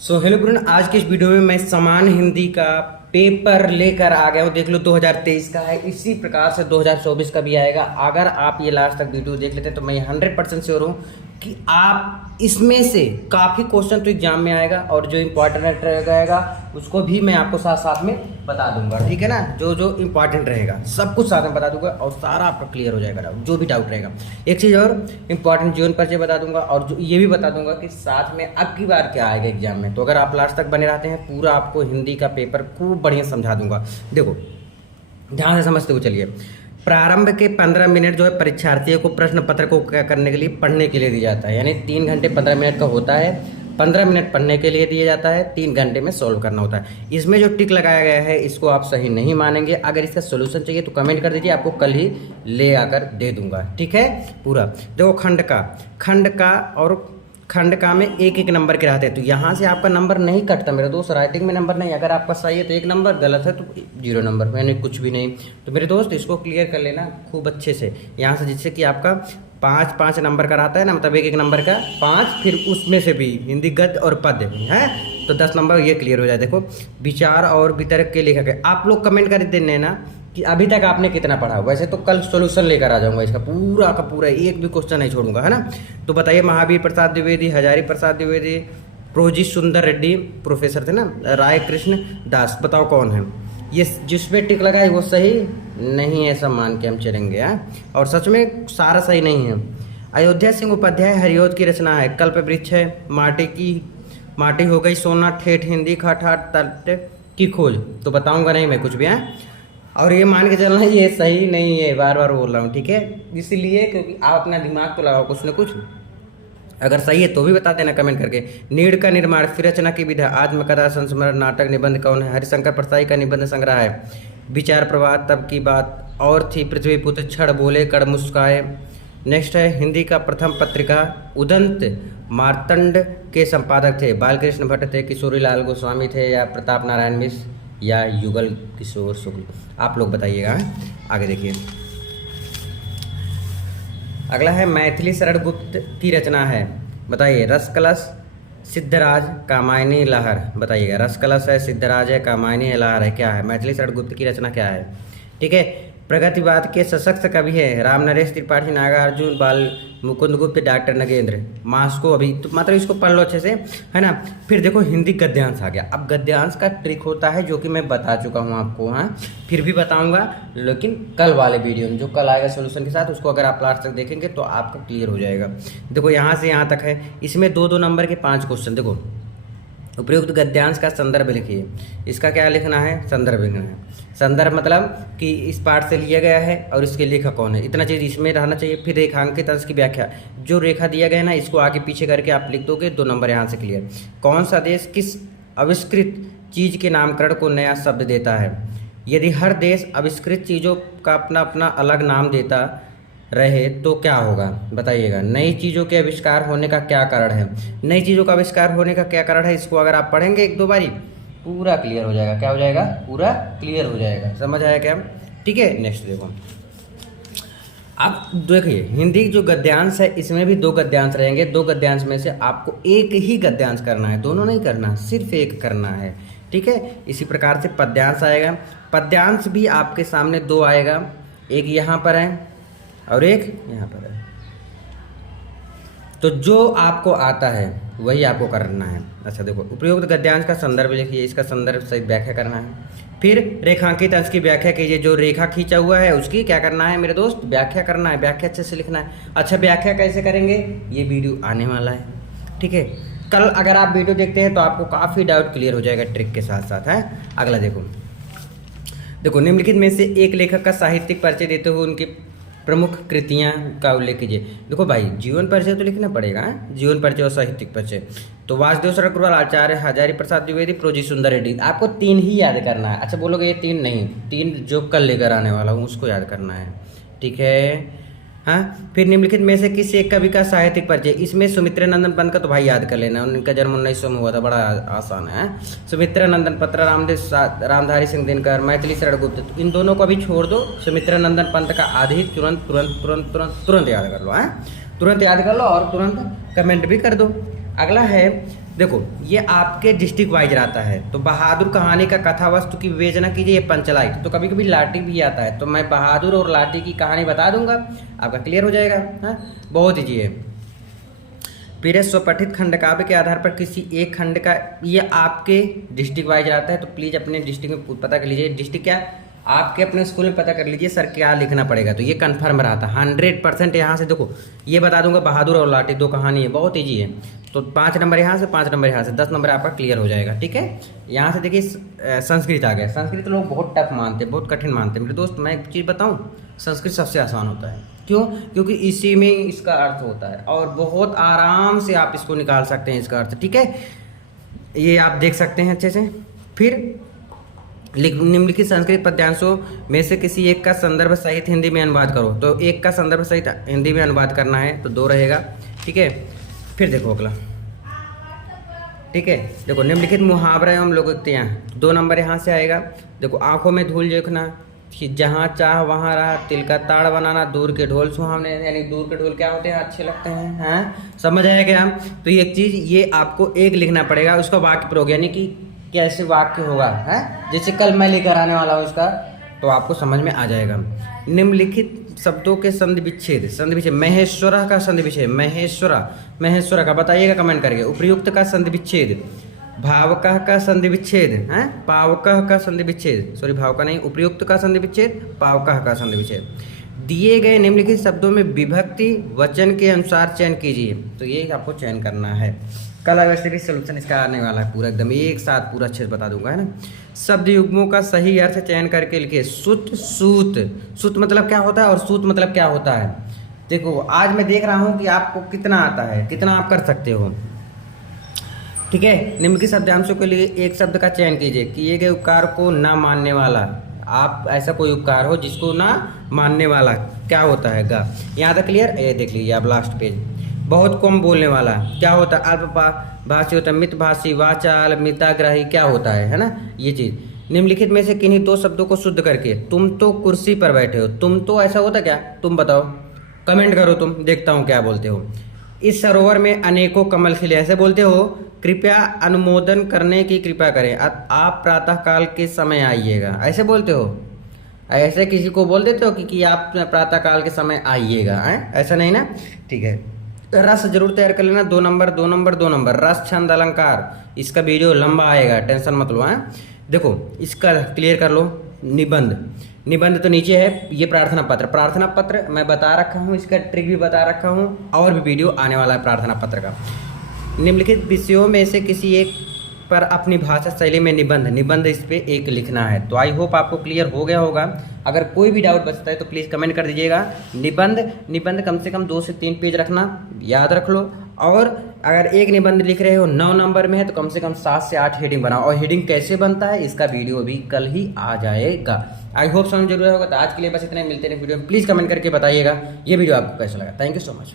Hello ब्रुन, आज के इस वीडियो में मैं समान हिंदी का पेपर लेकर आ गया हूँ। देख लो 2023 का है, इसी प्रकार से 2024 का भी आएगा। अगर आप ये लास्ट तक वीडियो देख लेते हैं तो मैं 100% श्योर हूँ कि आप इसमें से काफ़ी क्वेश्चन तो एग्जाम में आएगा और जो इम्पोर्टेंट रहेगा उसको भी मैं आपको साथ साथ में बता दूंगा। ठीक है ना, जो जो इम्पोर्टेंट रहेगा सब कुछ साथ में बता दूंगा और सारा आपका क्लियर हो जाएगा डाउट, जो भी डाउट रहेगा। एक चीज़ और इम्पोर्टेंट जीवन परिचय बता दूंगा और जो ये भी बता दूंगा कि साथ में अब की बार क्या आएगा एग्जाम में। तो अगर आप लास्ट तक बने रहते हैं पूरा आपको हिंदी का पेपर खूब बढ़िया समझा दूंगा। देखो ध्यान से समझते हुए चलिए। प्रारंभ के 15 मिनट जो है परीक्षार्थियों को प्रश्न पत्र को क्या करने के लिए, पढ़ने के लिए दिया जाता है। यानी 3 घंटे 15 मिनट का होता है, 15 मिनट पढ़ने के लिए दिया जाता है, 3 घंटे में सॉल्व करना होता है। इसमें जो टिक लगाया गया है इसको आप सही नहीं मानेंगे। अगर इसका सोल्यूशन चाहिए तो कमेंट कर दीजिए, आपको कल ही ले आकर दे दूंगा। ठीक है, पूरा देखो। खंड का और खंड का में एक एक नंबर के रहते हैं, तो यहाँ से आपका नंबर नहीं कटता मेरे दोस्त। राइटिंग में नंबर नहीं, अगर आपका सही है तो 1 नंबर, गलत है तो 0 नंबर, यानी कुछ भी नहीं। तो मेरे दोस्त इसको क्लियर कर लेना खूब अच्छे से यहाँ से, जिससे कि आपका 5-5 नंबर का रहता है ना, मतलब एक एक नंबर का 5, फिर उसमें से भी हिंदी गद्य और पद्य है तो 10 नंबर, ये क्लियर हो जाए। देखो विचार और वितरक के लेखक है। आप लोग कमेंट कर देने ना कि अभी तक आपने कितना पढ़ा। वैसे तो कल सॉल्यूशन लेकर आ जाऊंगा इसका पूरा का पूरा, एक भी क्वेश्चन नहीं छोड़ूंगा, है ना। तो बताइए, महावीर प्रसाद द्विवेदी, हजारी प्रसाद द्विवेदी, प्रोजी सुंदर रेड्डी प्रोफेसर थे ना, राय कृष्ण दास, बताओ कौन है ये। जिसपे टिक लगा है वो सही नहीं है, ऐसा मान के हम चलेंगे। और सच में सारा सही नहीं है। अयोध्या सिंह उपाध्याय हरिओद की रचना है। कल्प वृक्ष है, माटी हो गई सोना, ठेठ हिंदी, खट तट की खोज। तो बताऊंगा नहीं मैं कुछ भी है, और ये मान के चलना ये सही नहीं है, बार बार बोल रहा हूँ। ठीक है, इसलिए क्योंकि आप अपना दिमाग तो लगाओ कुछ न कुछ। अगर सही है तो भी बता देना कमेंट करके। नीड़ का निर्माण, फिर रचना की विधा, आत्मकथा, संस्मरण, नाटक, निबंध कौन है। हरिशंकर परसाई का निबंध संग्रह है। विचार प्रवाह, तब की बात और थी, पृथ्वी पुत्र, क्षण बोले कड़ मुस्काए। नेक्स्ट है हिंदी का प्रथम पत्रिका उदंत मार्तंड के संपादक थे। बालकृष्ण भट्ट थे, किशोरी लाल गोस्वामी थे, या प्रताप नारायण मिश्र, या युगल किशोर शुक्ल। आप लोग बताइएगा। आगे देखिए, अगला है मैथिली शरण गुप्त की रचना है। बताइए, रसकलश, सिद्धराज, कामायनी लहर। बताइएगा, रसकलश है, सिद्धराज है, कामायनी लहर है, क्या है? मैथिली शरण गुप्त की रचना क्या है? ठीक है, प्रगतिवाद के सशक्त कवि है। राम नरेश त्रिपाठी, नागार्जुन, बाल मुकुंद गुप्त, डॉक्टर नगेंद्र। मास्को अभी तो मतलब इसको पढ़ लो अच्छे से, है ना। फिर देखो हिंदी गद्यांश आ गया। अब गद्यांश का ट्रिक होता है जो कि मैं बता चुका हूँ आपको, हाँ फिर भी बताऊंगा, लेकिन कल वाले वीडियो में जो कल आएगा सोल्यूशन के साथ, उसको अगर आप लास्ट तक देखेंगे तो आपका क्लियर हो जाएगा। देखो यहाँ से यहाँ तक है, इसमें 2-2 नंबर के 5 क्वेश्चन। देखो, उपयुक्त गद्यांश का संदर्भ लिखिए। इसका क्या लिखना है? संदर्भ लिखना है। संदर्भ मतलब कि इस पाठ से लिया गया है और इसके लेखक कौन है, इतना चीज़ इसमें रहना चाहिए। फिर रेखांकित अंश की व्याख्या, जो रेखा दिया गया है ना इसको आगे पीछे करके आप लिख दोगे, 2 नंबर यहाँ से क्लियर। कौन सा देश किस आविष्कृत चीज़ के नामकरण को नया शब्द देता है? यदि हर देश आविष्कृत चीज़ों का अपना अपना अलग नाम देता रहे तो क्या होगा? बताइएगा। नई चीज़ों के आविष्कार होने का क्या कारण है? नई चीज़ों का आविष्कार होने का क्या कारण है, इसको अगर आप पढ़ेंगे 1-2 बारी पूरा क्लियर हो जाएगा। क्या हो जाएगा? पूरा क्लियर हो जाएगा। समझ आया क्या? ठीक है, नेक्स्ट देखो। अब देखिए, हिंदी जो गद्यांश है इसमें भी 2 गद्यांश रहेंगे। 2 गद्यांश में से आपको एक ही गद्यांश करना है, दोनों नहीं करना, सिर्फ एक करना है। ठीक है, इसी प्रकार से पद्यांश आएगा। पद्यांश भी आपके सामने 2 आएगा, एक यहाँ पर है और एक यहाँ पर है। तो जो आपको आता है वही आपको करना है। अच्छा देखो, उपयुक्त गद्यांश का संदर्भ लिखिए, इसका संदर्भ सहित व्याख्या करना है। फिर रेखांकित अंश की व्याख्या कीजिए, जो रेखा खींचा हुआ है उसकी क्या करना है मेरे दोस्त? व्याख्या करना है, व्याख्या अच्छे से लिखना है। अच्छा, व्याख्या कैसे करेंगे ये वीडियो आने वाला है। ठीक है, कल अगर आप वीडियो देखते हैं तो आपको काफ़ी डाउट क्लियर हो जाएगा ट्रिक के साथ साथ, है। अगला देखो, निम्नलिखित में से एक लेखक का साहित्यिक परिचय देते हुए उनकी प्रमुख कृतियां का उल्लेख कीजिए। देखो भाई, जीवन परिचय तो लिखना पड़ेगा, जीवन परिचय और साहित्यिक परिचय। तो वासुदेव शरण गुप्त, आचार्य हजारी प्रसाद द्विवेदी, प्रोजी सुंदर रेड्डी। आपको 3 ही याद करना है। अच्छा बोलोगे ये 3 नहीं, 3 जो कल लेकर आने वाला हूँ उसको याद करना है। ठीक है, हाँ। फिर निम्नलिखित में से किस एक कवि का साहित्यिक परिचय? इसमें सुमित्रानंदन पंत का तो भाई याद कर लेना, उनका जन्म 1900 में हुआ था, बड़ा आसान है। सुमित्रानंदन पत्र, रामधारी सिंह दिनकर, मैथिली शरण गुप्त, इन दोनों को भी छोड़ दो। सुमित्रानंदन पंत का आधी तुरंत याद कर लो, है। तुरंत याद कर लो और तुरंत कमेंट भी कर दो। अगला है देखो ये आपके डिस्ट्रिक्ट वाइज रहता है। तो बहादुर कहानी का कथा वस्तु की विवेचना कीजिए, ये पंचलाइट। तो कभी कभी लाठी भी आता है, तो मैं बहादुर और लाठी की कहानी बता दूंगा, आपका क्लियर हो जाएगा। हाँ, बहुत ईजी है। फिर स्वपठित खंड काव्य के आधार पर किसी एक खंड का, ये आपके डिस्ट्रिक्ट वाइज रहता है। तो प्लीज़ अपने डिस्ट्रिक्ट में पता कर लीजिए, डिस्ट्रिक्ट क्या आपके अपने स्कूल में पता कर लीजिए सर क्या लिखना पड़ेगा। तो ये कन्फर्म रहा था 100%। यहाँ से देखो ये बता दूंगा, बहादुर और लाठी दो कहानी है, बहुत ईजी है। तो 5 नंबर यहाँ से, 5 नंबर यहाँ से, 10 नंबर आपका क्लियर हो जाएगा। ठीक है, यहाँ से देखिए संस्कृत आ गया। संस्कृत लोग बहुत टफ मानते हैं, बहुत कठिन मानते हैं। मेरे दोस्त मैं एक चीज़ बताऊँ, संस्कृत सबसे आसान होता है। क्यों? क्योंकि इसी में इसका अर्थ होता है और बहुत आराम से आप इसको निकाल सकते हैं इसका अर्थ। ठीक है, ये आप देख सकते हैं अच्छे से। फिर निम्नलिखित संस्कृत पद्यांशों में से किसी एक का संदर्भ सहित हिंदी में अनुवाद करो। तो एक का संदर्भ सहित हिंदी में अनुवाद करना है, तो 2 रहेगा। ठीक है, फिर देखो अगला। ठीक है, देखो निम्नलिखित मुहावरा एवं लोकोक्तियाँ, 2 नंबर यहाँ से आएगा। देखो आंखों में धूल देखना, जहाँ चाह वहाँ रहा, तिल का ताड़ बनाना, दूर के ढोल सुहावने, यानी दूर के ढोल क्या होते हैं, अच्छे लगते हैं। हाँ, समझ आया क्या? तो ये एक चीज़ ये आपको एक लिखना पड़ेगा, उसका वाक्य प्रयोग, यानी कि कैसे वाक्य होगा है, जैसे कल मैं लेकर आने वाला हूँ उसका, तो आपको समझ में आ जाएगा। निम्नलिखित शब्दों के संधि विच्छेद, संधि विच्छेद, महेश्वरा का संधि विच्छेद, महेश्वरा का बताइएगा कमेंट करके। उपयुक्त का संधि विच्छेद, भावकः का संधि विच्छेद है, पावकः का संधि विच्छेद, सॉरी भावका नहीं, उपयुक्त का संधि विच्छेद, पावकः का संधि विच्छेद। दिए गए निम्नलिखित शब्दों में विभक्ति वचन के अनुसार चयन कीजिए। तो ये आपको चयन करना है। कल वैसे भी सोल्यूशन इसका आने वाला है पूरा, एकदम एक साथ पूरा अच्छे से बता दूंगा, है ना। शब्द युग्मों का सही अर्थ चयन करके लिखिए। सुत, सूत, सुत मतलब क्या होता है और सूत मतलब क्या होता है। देखो आज मैं देख रहा हूँ कि आपको कितना आता है, कितना आप कर सकते हो। ठीक है, निम्नलिखित शब्दांशों के लिए एक शब्द का चयन कीजिए। किए गए उपकार को ना मानने वाला, आप ऐसा कोई उपकार हो जिसको ना मानने वाला क्या होता है, गा। यहाँ तक क्लियर? ये देख लीजिए आप लास्ट पेज। बहुत कम बोलने वाला क्या होता है, अल्पभाषी होता है, मितभाषी, वाचाल, मिताग्राही क्या होता है ना, ये चीज़। निम्नलिखित में से किन्हीं 2 शब्दों को शुद्ध करके, तुम तो कुर्सी पर बैठे हो, तुम तो ऐसा होता क्या, तुम बताओ, कमेंट करो, तुम देखता हूँ क्या बोलते हो। इस सरोवर में अनेकों कमल खिले, ऐसे बोलते हो। कृपया अनुमोदन करने की कृपा करें, आप प्रातःकाल के समय आइएगा, ऐसे बोलते हो। ऐसे किसी को बोल देते हो कि आप प्रातःकाल के समय आइएगा, ऐसा नहीं ना। ठीक है, रस जरूर तैयार कर लेना। 2 नंबर 2 नंबर 2 नंबर, रस छंद अलंकार, इसका वीडियो लंबा आएगा, टेंशन मत लो। देखो इसका क्लियर कर लो। निबंध, निबंध तो नीचे है। ये प्रार्थना पत्र, प्रार्थना पत्र मैं बता रखा हूँ, इसका ट्रिक भी बता रखा हूँ, और भी वीडियो आने वाला है प्रार्थना पत्र का। निम्नलिखित विषयों में से किसी एक पर अपनी भाषा शैली में निबंध, निबंध इस पे एक लिखना है। तो आई होप आपको क्लियर हो गया होगा। अगर कोई भी डाउट बचता है तो प्लीज़ कमेंट कर दीजिएगा। निबंध कम से कम 2 से 3 पेज रखना, याद रख लो। और अगर एक निबंध लिख रहे हो 9 नंबर में है तो कम से कम 7 से 8 हेडिंग बनाओ। और हेडिंग कैसे बनता है इसका वीडियो भी कल ही आ जाएगा। आई होप समझ जरूर होगा। तो आज के लिए बस इतना ही, मिलते हैं वीडियो में। प्लीज़ कमेंट करके बताइएगा ये वीडियो आपको कैसा लगा। Thank you so much.